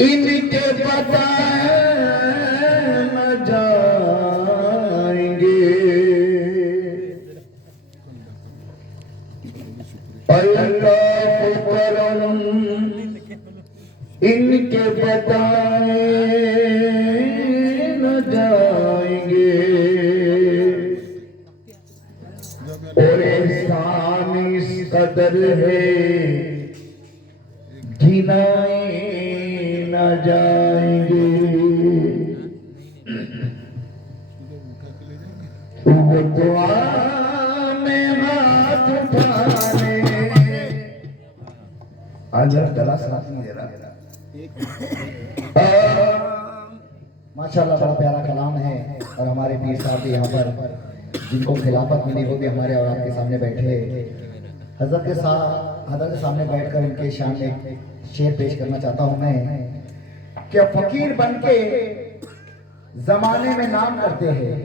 इनके बताए न जाएंगे। अल्लाह करम इनके बताए न जाएंगे। और एहसान इस कदर है गिनाए न जाएंगे। वो दुआ में हाथ उठाने आज गला साथ नहीं दे रहा। माशाल्लाह बड़ा प्यारा कलाम है। और हमारे पीर साहब भी यहाँ पर जिनको खिलाफत मिली वो भी हमारे और आपके सामने बैठे। हजरत के सामने बैठकर उनके शान में शेर पेश करना चाहता हूँ मैं कि फकीर बन के जमाने में नाम करते हैं।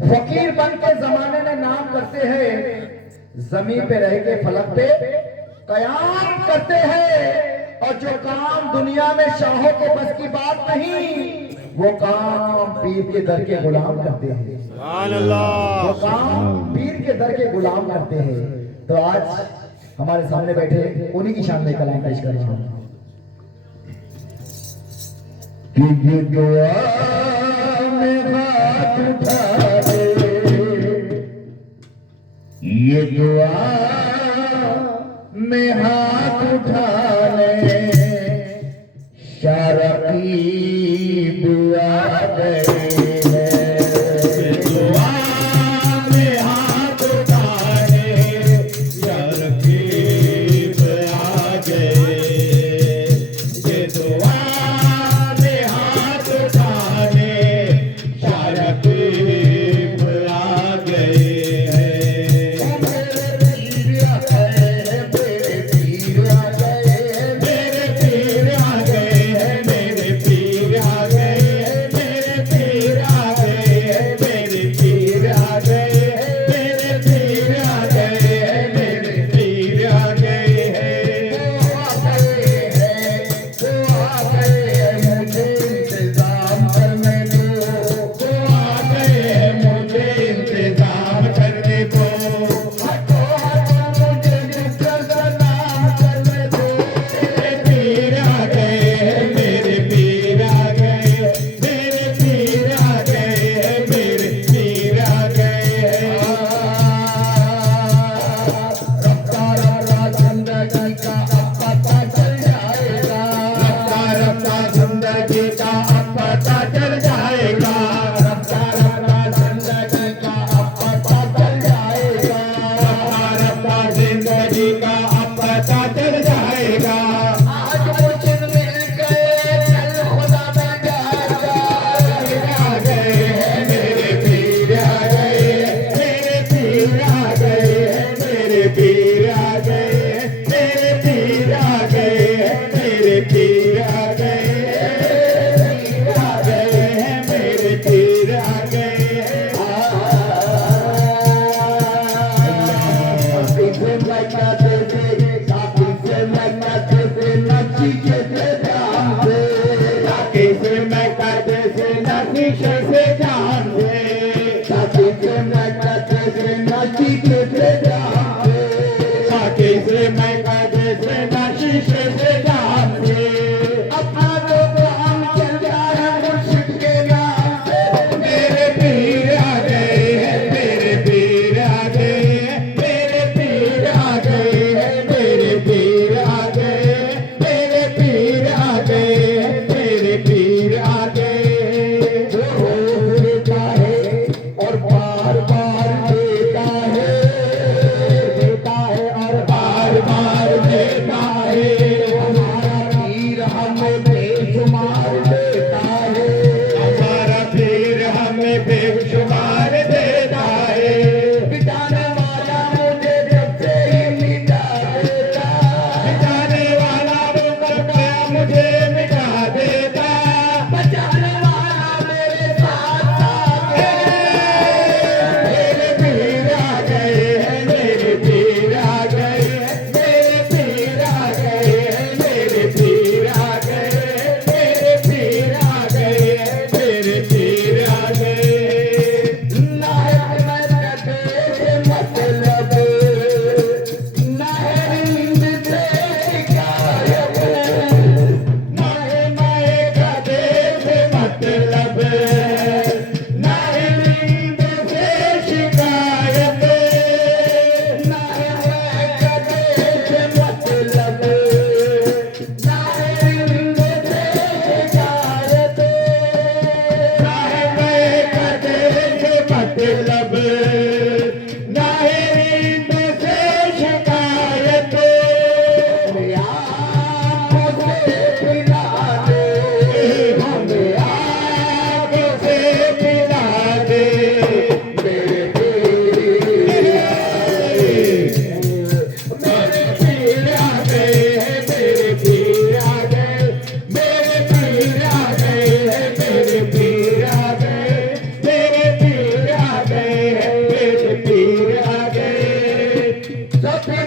फकीर बन के जमाने में नाम करते हैं। जमीन पे रह के फलक पे कयाम करते हैं। और जो काम दुनिया में शाहों के बस की बात नहीं वो काम पीर के दर के गुलाम करते हैं। वो काम पीर के दर के गुलाम करते हैं। तो आज हमारे सामने बैठे उन्हीं की शान में कलाम पेश कर रहा हूं कि ये दुआ में हाथ उठा दे। ये दुआ में हाथ उठा ले शारकीब आ गए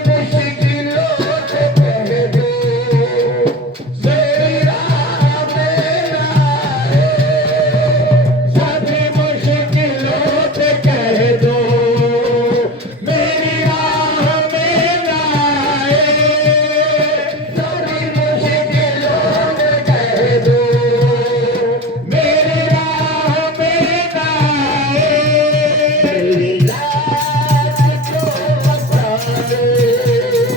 मुश्किलों से कह दो मेरी राह में ना आए, सभी मुश्किलों से कह दो मेरी राह में ना आए, सभी मुश्किलों से कह दो मेरी राह में ना आए, मेरी लाज को बचा दे,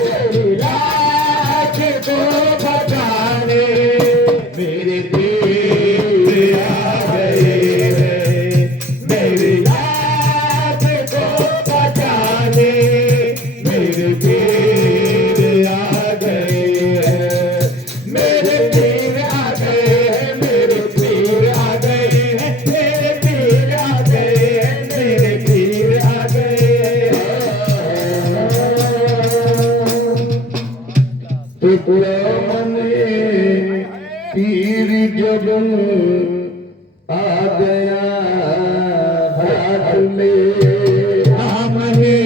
मेरी लाज को बचा दे, मेरे पीर आ गए हैं, मेरी लाज को बचा दे, मेरे पीर आ गए हैं, मेरे पीर आ गए हैं, मेरे पीर आ गए हैं, मेरे पीर आ गए हैं, मेरे पीर आ गए हैं। मने पीर जब आ गया हाथ में, दामने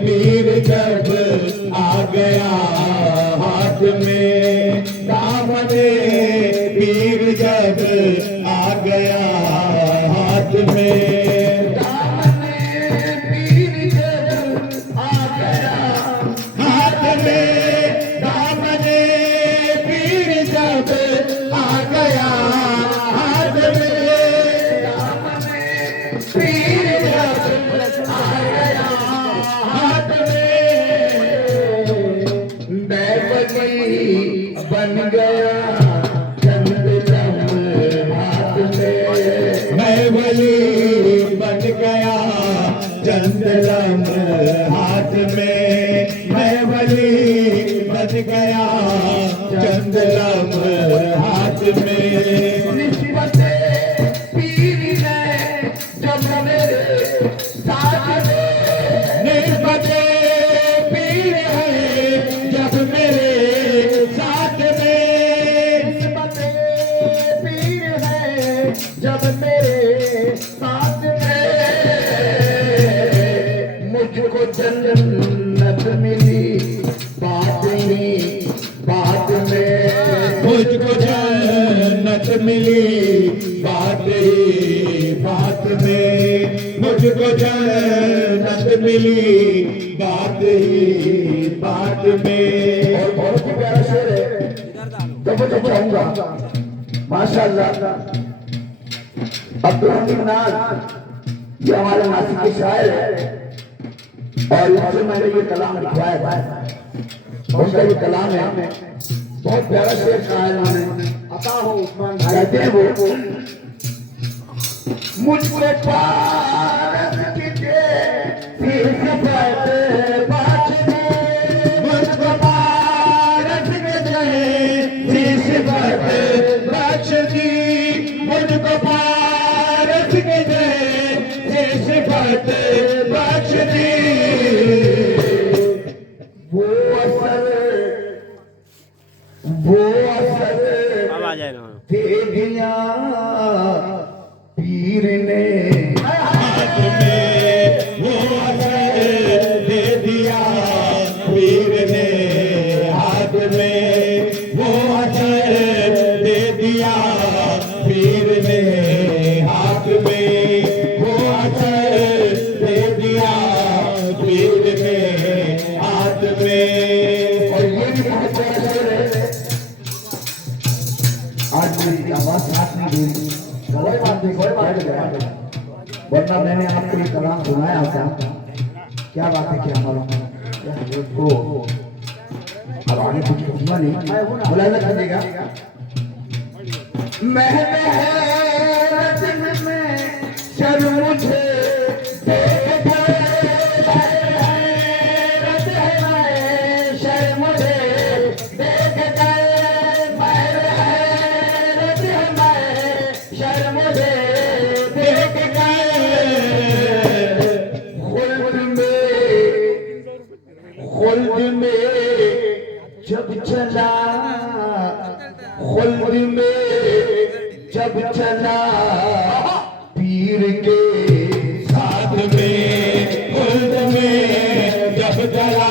पीर जब आ गया हाथ में, दामने पीर जब आ गया हाथ में, दामने पीर जब आ गया हाथ में, दामने पीर जब आ गया हाथ में, दामने पीर जब आ गया हाथ में, मैं बनी बन गया चंद हाथ में, मैं बली बन गया चंद हाथ में, मैं बली बन गया चंद हाथ में, निस्बते पीर है जब मेरे साथ में, निस्बते पीर है जब मेरे साथ में, निस्बते पीर है जब मेरे साथ में, मुझको जन्नत मिली बात ही बात में, मुझको जन्नत मिली बात ही बात में, मुझको जन्नत मिली बात ही बात में। और बहुत ही प्यारा शेर है, तो मुझे चाहूंगा माशाअल्लाह अब्दुल हमीद नाज, ये हमारे नासिक के शायर है और इनसे मैंने ये कलाम लिखवाया था, उनका ये कलाम है, बहुत प्यारा शेर कहा है उन्होंने, अता हो उस्मान भाई। कहते हैं वो मुझको पारस कीजिए फिर सफात बात दे, मुझको पारस कीजिए फिर सफात बात दी, मुझको पारस कीजिए फिर सफात बात दी, वो असल दे दिया पीर ने हाथ में, वो असल दे दिया पीर ने हाथ में, वो असल दे दिया पीर ने हाथ में, वो असल दे दिया पीर ने हाथ में। और ये भी बहुत बड़ा शेर है, आज मेरी आवाज साथ नहीं दे रही, कोई बात नहीं, कोई बात नहीं, वरना मैंने आपको ये कलाम सुनाया था, क्या बात है, क्या मालूम को अब आगे कुछ कहूंगा नहीं, बुलाना कीजिएगा। महरत में शर मुझे जब चला खुल्द में जब चला पीर के साथ में, खुल्द में जब चला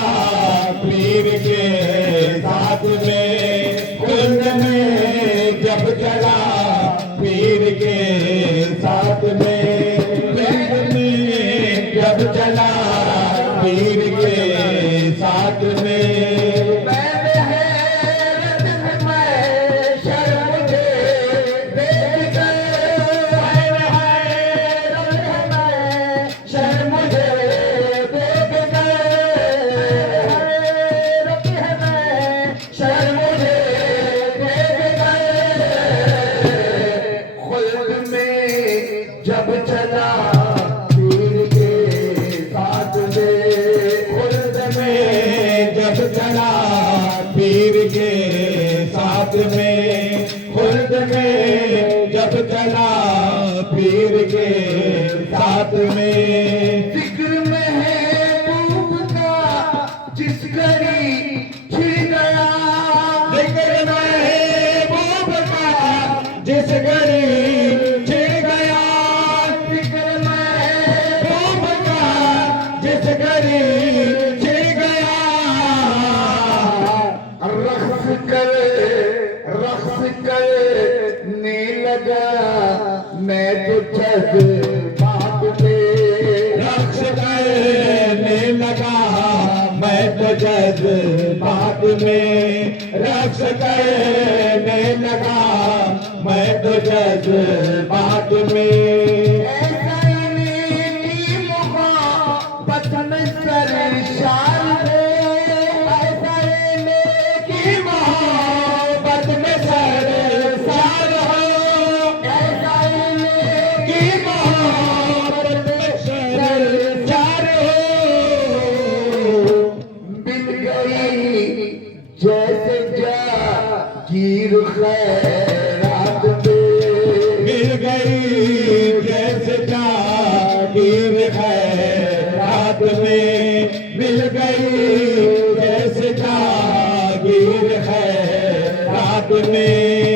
चला पीर के साथ में, खुल्द में जब चला पीर के साथ में। जिक्र में है महबूब का जिस घड़ी छिड़ गया, जिक्र में महबूब का जिस घड़ी छिड़ गया, जिक्र में महबूब का जिस घड़ी छिड़ गया। रक्स करने लगा मैं तो जज्बात में, रक्स करने लगा मैं तो जज्बात में, रक्स करने लगा मैं तो जज्बात में। ऐसा इन्हीं मोहब्बत में सरशार है, ऐसा की मोहब्बत में सरसार हो, ऐसा की मोहब्बत में सरसार हो। मिल गई जैसे जागीर खैरात में, मिल गई जैसे जागीर खैरात में, मिल गई जैसे जागीर खैरात में।